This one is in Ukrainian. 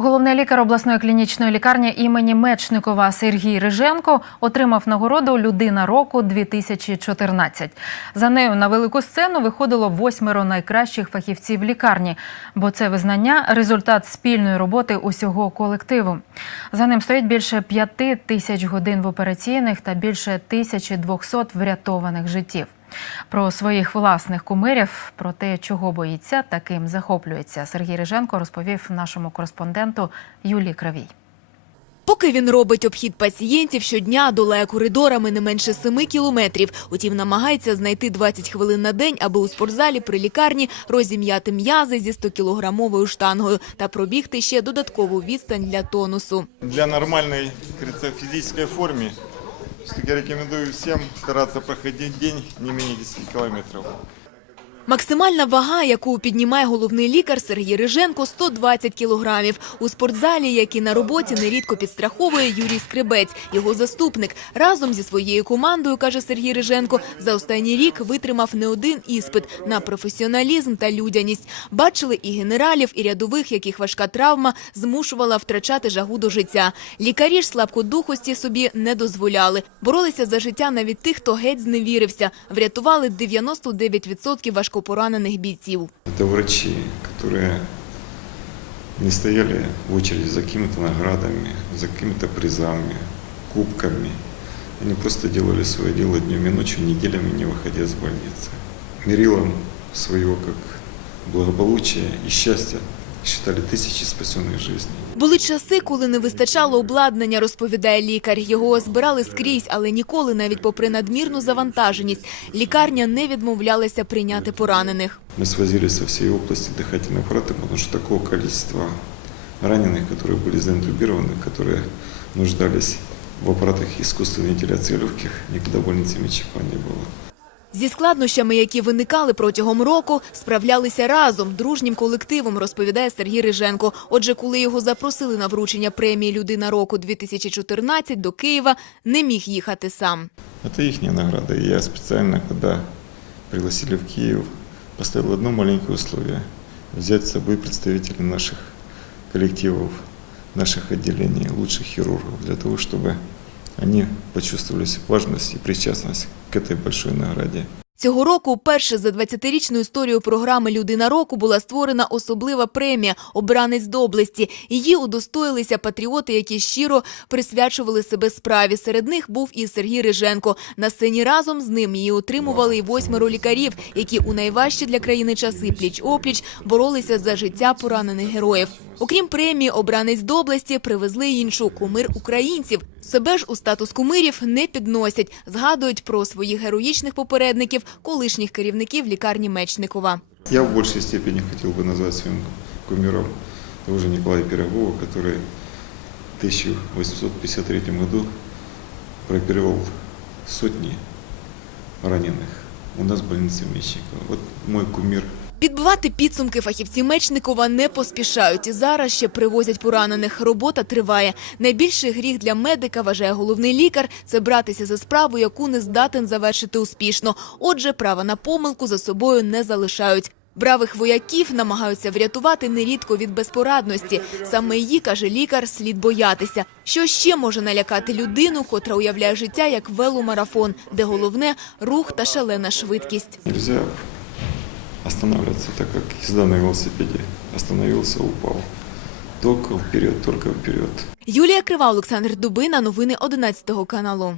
Головний лікар обласної клінічної лікарні імені Мечникова Сергій Риженко отримав нагороду Людина року 2014. За нею на велику сцену виходило восьмеро найкращих фахівців лікарні, бо це визнання результат спільної роботи усього колективу. За ним стоїть більше п'яти тисяч годин в операційних та більше 1200 врятованих життів. Про своїх власних кумирів, про те, чого боїться, таким захоплюється. Сергій Риженко розповів нашому кореспонденту Юлії Кравій. Поки він робить обхід пацієнтів, щодня долає коридорами не менше 7 кілометрів. Утім, намагається знайти 20 хвилин на день, аби у спортзалі при лікарні розім'яти м'язи зі 100-кілограмовою штангою та пробігти ще додаткову відстань для тонусу. Для как говорится, физической формы рекомендую всем стараться проходить день не менее 10 километров. Максимальна вага, яку піднімає головний лікар Сергій Риженко – 120 кілограмів. У спортзалі, як і на роботі, нерідко підстраховує Юрій Скребець, його заступник. Разом зі своєю командою, каже Сергій Риженко, за останній рік витримав не один іспит на професіоналізм та людяність. Бачили і генералів, і рядових, яких важка травма змушувала втрачати жагу до життя. Лікарі ж слабкодухості собі не дозволяли. Боролися за життя навіть тих, хто геть зневірився. Врятували 99% важкопоранених бійців. Это врачи, которые не стояли в очереди за какими-то наградами, за какими-то призами, кубками. Они просто делали свое дело днем и ночью, неделями не выходя из больницы. Мерилом своего как благополучия и счастья считали тысячи спасенных жизней. Були часи, коли не вистачало обладнання, розповідає лікар. Його збирали скрізь, але ніколи, навіть попри надмірну завантаженість, лікарня не відмовлялася прийняти поранених. Мы свозили со всей области дыхательные аппараты, потому что такого количества раненых, которые были заинтубированы, которые нуждались в аппаратах искусственной вентиляции легких, никогда в больнице Мечикова не было. Зі складнощами, які виникали протягом року, справлялися разом, дружнім колективом, розповідає Сергій Риженко. Отже, коли його запросили на вручення премії «Людина року» 2014 до Києва, не міг їхати сам. Это их награда. Я специально, когда пригласили в Киев, поставил одно маленькое условие – взять с собой представителей наших коллективов, наших отделений, лучших хирургов, для того, чтобы они почувствовали важность и причастность к этой большой награде. Цього року вперше за 20-річну історію програми «Людина року» була створена особлива премія «Обранець доблесті». Її удостоїлися патріоти, які щиро присвячували себе справі. Серед них був і Сергій Риженко. На сцені разом з ним її отримували і восьмеро лікарів, які у найважчі для країни часи пліч-опліч боролися за життя поранених героїв. Окрім премії «Обранець доблесті» привезли іншу кумир українців. Себе ж у статус кумирів не підносять. Згадують про своїх героїчних попередників, колишніх керівників лікарні Мечникова. Я в большей степени хотел бы назвать своим кумиром того же Николая Пирогова, который в 1853 году прооперировал сотни раненых у нас в больнице Мещикова. Вот мой кумир Підбивати підсумки фахівці Мечникова не поспішають. Зараз ще привозять поранених. Робота триває. Найбільший гріх для медика, вважає головний лікар, це братися за справу, яку не здатен завершити успішно. Отже, права на помилку за собою не залишають. Бравих вояків намагаються врятувати нерідко від безпорадності. Саме її, каже лікар, слід боятися. Що ще може налякати людину, котра уявляє життя як веломарафон, де головне – рух та шалена швидкість. Останавливаться, так как езда на велосипеде. Остановился, упал. Только вперед, только вперед. Юлія Крива, Олександр Дубина. Новини 11 каналу.